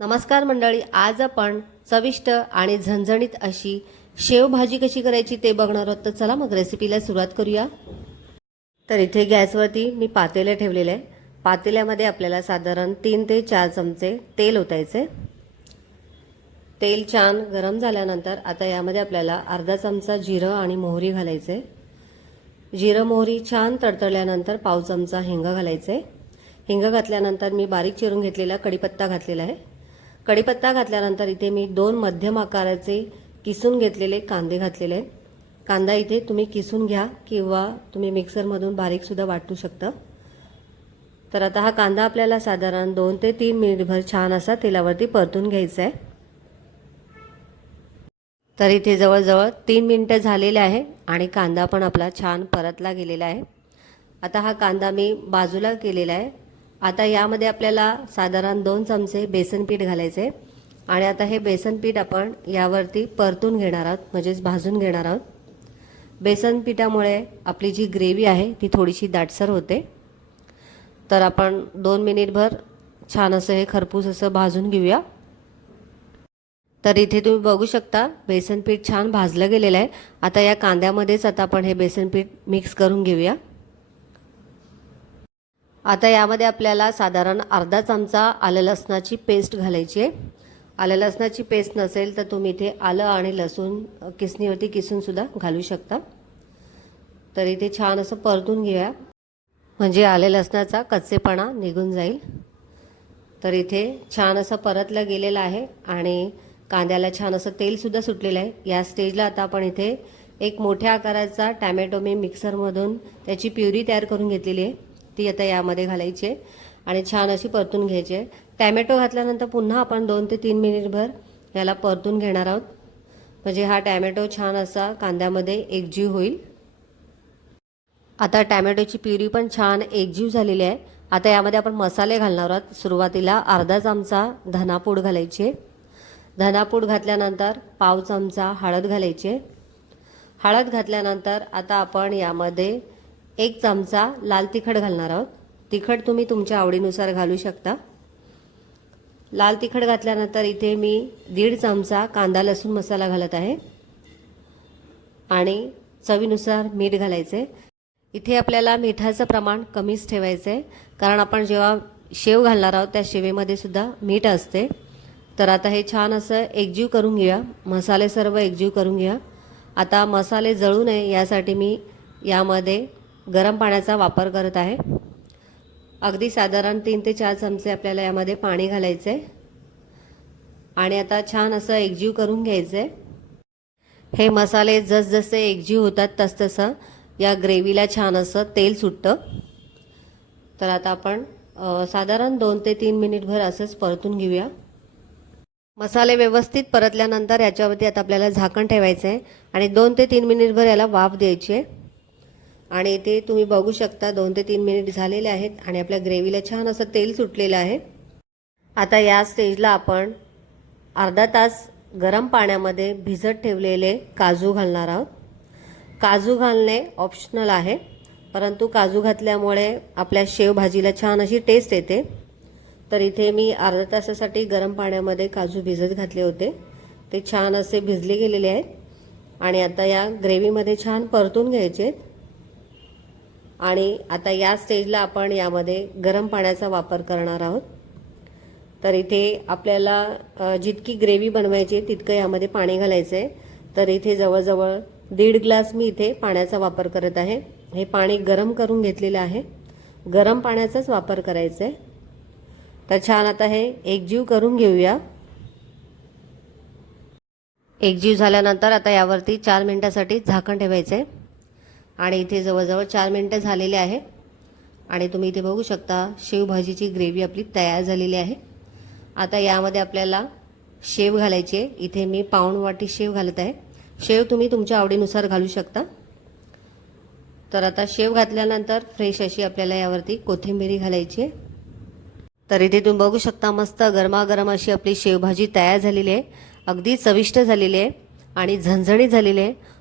नमस्कार मंडळी आज आपण चविष्ट आणि झणझणीत अशी शेवभाजी कशी करायची ते बघणार आहोत. तर चला मग रेसिपीला सुरुवात करूया. तर इथे गॅसवरती मी पातेले ठेवलेले आहे. पातेल्यामध्ये आपल्याला साधारण तीन ते चार चमचे तेल ओतायचे तेल छान गरम झाल्यानंतर आता यामध्ये आपल्याला अर्धा चमचा जिरं आणि मोहरी घालायचे जिरं मोहरी छान तडतडल्यानंतर पाव चमचा हिंग घालायचे हिंग घातल्यानंतर मी बारीक चिरून घेतलेला कढीपत्ता घातलेला आहे. कढीपत्ता घातल्यानंतर इथे मी दोन मध्यम आकाराचे किसून घेतलेले कांदे घातलेले आहेत. कांदा इथे तुम्ही किसून घ्या किंवा तुम्ही मिक्सरमधून बारीकसुद्धा वाटू शकता. तर आता हा कांदा आपल्याला साधारण दोन ते तीन मिनिटभर छान असा तेलावरती परतून घ्यायचा आहे. तर इथे जवळजवळ तीन मिनटं झालेले आहे आणि कांदा पण आपला छान परतला गेलेला आहे. आता हा कांदा मी बाजूला केलेला आहे. आता यामध्ये आपल्याला साधारण दोन चमचे बेसन पीठ घालायचे. आणि आता हे बेसन पीठ आपण यावरती परतून घेणार आहोत म्हणजेच भाजून घेणार आहोत. बेसन पिठामुळे आपली जी ग्रेव्ही आहे ती थोडीशी दाटसर होते. तर आपण दोन मिनिटभर छान असं हे खरपूस असं भाजून घेऊया. तर इथे तुम्ही बघू शकता बेसन पीठ छान भाजलं गेलेलं आहे. आता या कांद्यामध्येच आता आपण हे बेसन पीठ मिक्स करून घेऊया. आता यामध्ये आपल्याला साधारण अर्धा चमचा आलं लसणाची पेस्ट घालायची आहे. आलं लसणाची पेस्ट नसेल तर तुम्ही इथे आलं आणि लसूण किसणीवरती किसूनसुद्धा घालू शकता. तर इथे छान असं परतून घेऊया. म्हणजे आले लसणाचा कच्चेपणा निघून जाईल. तर इथे छान असं परतलं गेलेलं आहे आणि कांद्याला छान असं तेलसुद्धा सुटलेलं आहे. या स्टेजला आता आपण इथे एक मोठ्या आकाराचा टॅमॅटो मी मिक्सरमधून त्याची प्युरी तयार करून घेतलेली आहे. ती आता यामध्ये घालायची आहे. आणि छान अशी परतून घ्यायची आहे. टॅमॅटो घातल्यानंतर पुन्हा आपण दोन ते तीन मिनिटभर याला परतून घेणार आहोत. म्हणजे हा टॅमॅटो छान असा कांद्यामध्ये एकजीव होईल. आता टॅमॅटोची प्युरी पण छान एकजीव झालेली आहे. आता यामध्ये आपण मसाले घालणार आहोत. सुरुवातीला अर्धा चमचा धनापूड घालायची धनापूड घातल्यानंतर पाव चमचा हळद घालायची हळद घातल्यानंतर आता आपण यामध्ये एक चमचा लाल तिखट घालणार आहोत. तिखट तुम्ही तुमच्या आवडीनुसार घालू शकता. लाल तिखट घातल्यानंतर इथे मी दीड चमचा कांदा लसूण मसाला घालत आहे. आणि चवीनुसार मीठ घालायचे. इथे आपल्याला मिठाचं प्रमाण कमीच ठेवायचं आहे कारण आपण जेव्हा शेव घालणार आहोत त्या शेवेमध्ये सुद्धा मीठ असते. तर आता हे छान असं एकजीव करून घेऊया. मसाले सर्व एकजीव करून घ्या आता मसाले जळू नये यासाठी मी यामध्ये गरम पाण्याचा वापर करत आहे. अगदी साधारण तीन ते चार चमचे आपल्याला यामध्ये पाणी घालायचं आहे आणि आता छान असं एकजीव करून घ्यायचं आहे हे मसाले जसजसे एकजीव होतात तसतसं या ग्रेव्हीला छान असं तेल सुटतं. तर आता आपण साधारण दोन ते तीन मिनिटभर असंच परतून घेऊया. मसाले व्यवस्थित परतल्यानंतर याच्यावरती आता आपल्याला झाकण ठेवायचं आहे आणि दोन ते तीन मिनिटभर याला वाफ द्यायची आहे. आणि इथे तुम्ही बघू शकता दोन ते तीन मिनिट झालेले आहेत आणि आपल्या ग्रेव्हीला छान असं तेल सुटलेलं आहे. आता या स्टेजला आपण अर्धा तास गरम पाण्यामध्ये भिजत ठेवलेले काजू घालणार आहोत. काजू घालणे ऑप्शनल आहे परंतु काजू घातल्यामुळे आपल्या शेवभाजीला छान अशी टेस्ट येते. तर इथे मी अर्धा तासासाठी गरम पाण्यामध्ये काजू भिजत घातले होते. ते छान असे भिजले गेलेले आहेत. आणि आता या ग्रेव्हीमध्ये छान परतून घ्यायचे आहेत. आणि आता या स्टेजला आपण यामध्ये गरम पाण्याचा वापर करणार आहोत. तर इथे आपल्याला जितकी ग्रेव्ही बनवायची आहे तितकं यामध्ये पाणी घालायचं आहे तर इथे जवळजवळ दीड ग्लास मी इथे पाण्याचा वापर करत आहे. हे पाणी गरम करून घेतलेलं आहे. गरम पाण्याचाच वापर करायचा आहे तर छान आता हे एकजीव करून घेऊया. एकजीव झाल्यानंतर आता यावरती चार मिनटासाठी झाकण ठेवायचं आहे आणि इथे जवळजवळ चार मिनटं झालेले आहे. आणि तुम्ही इथे बघू शकता शेवभाजीची ग्रेव्ही आपली तयार झालेली आहे. आता यामध्ये आपल्याला शेव घालायची आहे. इथे मी पाऊण वाटी शेव घालत आहे. शेव तुम्ही तुमच्या आवडीनुसार घालू शकता. तर आता शेव घातल्यानंतर फ्रेश अशी आपल्याला यावरती कोथिंबिरी घालायची आहे. तर इथे तुम्ही बघू शकता मस्त गरमागरम अशी आपली शेवभाजी तयार झालेली आहे. अगदी चविष्ट झालेली आहे आणि झणझणीत झालेली आहे.